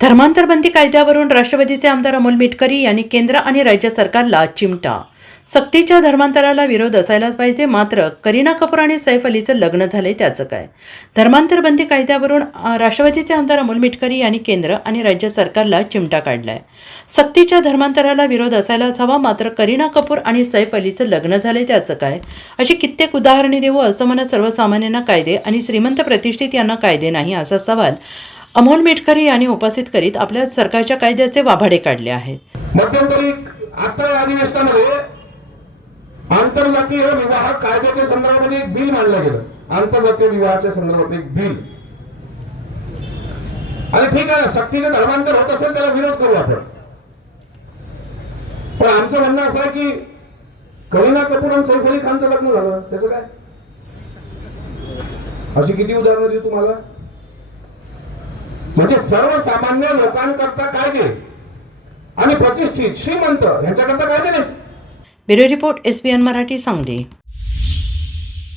धर्मांतरबंदी कायद्यावरून राष्ट्रवादीचे आमदार अमोल मिटकरी यांनी केंद्र आणि राज्य सरकारला चिमटा. सक्तीच्या धर्मांतराला विरोध असायलाच पाहिजे, मात्र करीना कपूर आणि सैफ अलीचं लग्न झाले त्याचं काय? धर्मांतरबंदी कायद्यावरून राष्ट्रवादीचे आमदार अमोल मिटकरी यांनी केंद्र आणि राज्य सरकारला चिमटा काढलाय. सक्तीच्या धर्मांतराला विरोध असायलाच हवा, मात्र करीना कपूर आणि सैफ अलीचं लग्न झाले त्याचं काय? अशी कित्येक उदाहरणे देऊ. असं म्हणत सर्वसामान्यांना कायदे आणि श्रीमंत प्रतिष्ठित यांना कायदे नाही, असा सवाल अमोल मिटकरी यांनी उपस्थित करीत आपल्या सरकारच्या कायद्याचे वाभाडे काढले आहेत. मध्यंतरी आता या अधिवेशनामध्ये आंतरजातीय विवाह कायद्याच्या संदर्भामध्ये एक बिल मांडलं गेलं. आंतरजातीय विवाहाच्या संदर्भात एक बिल. आणि ठीक आहे, सक्तीचं धर्मांतर होत असेल त्याला विरोध करू आपण. पण आमचं म्हणणं असं आहे की करीना कपूर आणि सैफ अली खानचं लग्न झालं त्याचं काय? अशी किती उदाहरणं देऊ तुम्हाला? म्हणजे सर्वसामान्य लोकांकरता कायदे आणि प्रतिष्ठित श्रीमंत यांच्याकरता कायदे नाही. Bureau report SBN Marathi, Sangli.